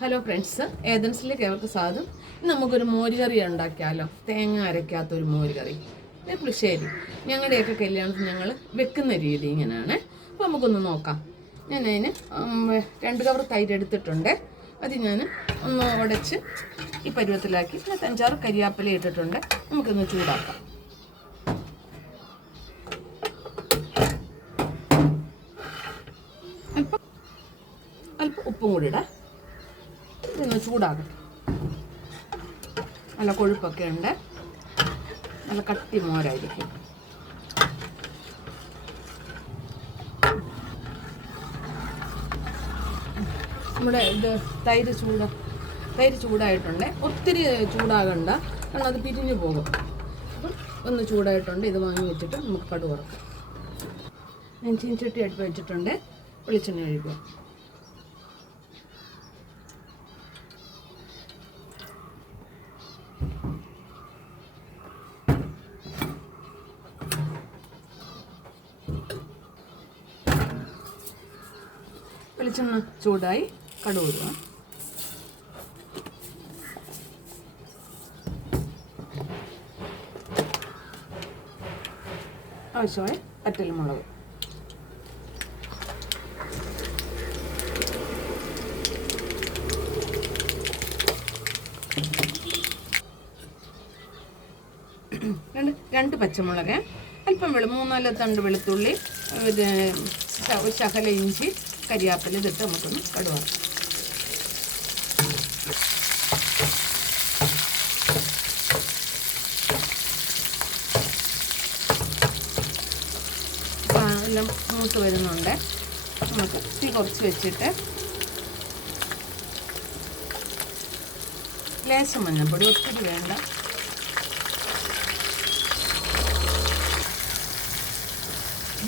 Hello friends ഏതൻസിലേക്ക് അവർക്ക് ഇന്ന് നമുക്കൊരു മോരുകറി ഉണ്ടാക്കിയാലോ? തേങ്ങ അരയ്ക്കാത്ത ഒരു മോരുകറി പുളിശ്ശേരി. ഞങ്ങളുടെയൊക്കെ കല്യാണത്തിന് ഞങ്ങൾ വെക്കുന്ന രീതി ഇങ്ങനെയാണ്. അപ്പോൾ നമുക്കൊന്ന് നോക്കാം. ഞാൻ അതിന് രണ്ട് കവർ തൈര് എടുത്തിട്ടുണ്ട്. അത് ഞാൻ ഒന്ന് ഉടച്ച് ഈ പരുവത്തിലാക്കി അഞ്ചാറ് കരിയാപ്പില ഇട്ടിട്ടുണ്ട്. നമുക്കൊന്ന് ചൂടാക്കാം. അല്പം അല്പം ഉപ്പും കൂടി ഇടാം. ഇതൊന്ന് ചൂടാകട്ടെ നല്ല കൊഴുപ്പൊക്കെ ഉണ്ട്. നല്ല കട്ടി മോരായിരിക്കും. നമ്മുടെ ഇത് തൈര് ചൂട് തൈര് ചൂടായിട്ടുണ്ട്. ഒത്തിരി ചൂടാകണ്ട. കാരണം അത് പിരിഞ്ഞു പോകും. അപ്പം ഒന്ന് ചൂടായിട്ടുണ്ട്. ഇത് വാങ്ങി വെച്ചിട്ട് നമുക്ക് കടുവറക്കാം ഞാൻ ചീൻചട്ടി അടുപ്പ് വെച്ചിട്ടുണ്ട്. വെളിച്ചെണ്ണ ഒഴിക്കുക. വെളിച്ചെണ്ണ ചൂടായി കടുക് ഇടുക ആവശ്യമായ മുളക്. രണ്ട് രണ്ട് പച്ചമുളക്. അല്പം വെളു മൂന്നാൽ തണ്ട് വെളുത്തുള്ളി ശകല ഇഞ്ചി കരിയാപ്പില ഇതിട്ട് നമുക്കൊന്ന് കടുവാം എല്ലാം മൂത്ത് വരുന്നുണ്ട്. നമുക്ക് തീ കുറച്ച് വെച്ചിട്ട് ലേശം മഞ്ഞൾപ്പൊടി ഒത്തിരി വേണ്ട.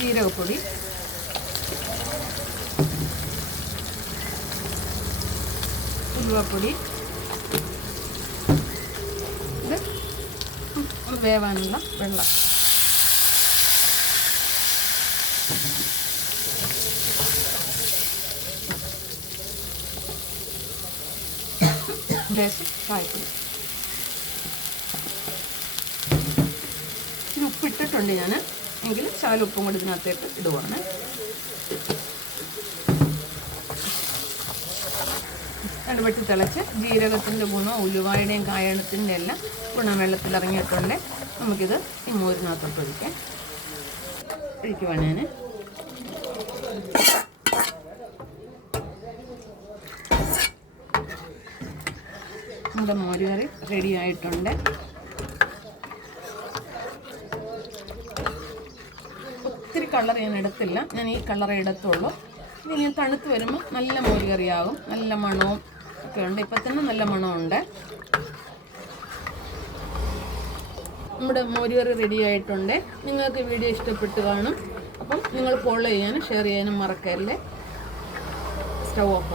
ജീരകപ്പൊടി ഉലുവപ്പൊടി. ഇത് വേവാനുള്ള വെള്ളം. ലേശം കായപ്പൊടി ഇത് ഉപ്പിട്ടിട്ടുണ്ട് ഞാൻ എങ്കിൽ ചാലുപ്പും കൂടി ഇതിനകത്തേക്ക് ഇടുവാണ്. രണ്ട് വെട്ടി തിളച്ച് ജീരകത്തിന്റെ ഗുണം ഉലുവായുടെയും കായണത്തിന്റെ എല്ലാം ഗുണം വെള്ളത്തിൽ ഇറങ്ങിയിട്ടുണ്ട്. നമുക്കിത് ഈ മോരിനകത്തോട്ട് ഒഴിക്കാം. ഒഴിക്കുവാണ് ഞാൻ നമ്മുടെ മോര് കറി റെഡി ആയിട്ടുണ്ട്. ഒത്തിരി കളർ ഞാൻ എടുത്തില്ല. ഞാൻ ഈ കളർ എടുത്തുള്ളൂ. ഇനി തണുത്ത് വരുമ്പോൾ നല്ല മോര് കറിയാകും നല്ല മണവും ഒക്കെ ഉണ്ട്. ഇപ്പം തന്നെ നല്ല മണമുണ്ട്. നമ്മുടെ മോരുകറി റെഡി ആയിട്ടുണ്ട്. നിങ്ങൾക്ക് വീഡിയോ ഇഷ്ടപ്പെട്ട് കാണും. അപ്പം നിങ്ങൾ ഫോളോ ചെയ്യാനും ഷെയർ ചെയ്യാനും മറക്കല്ലേ സ്റ്റവ് ഓഫ്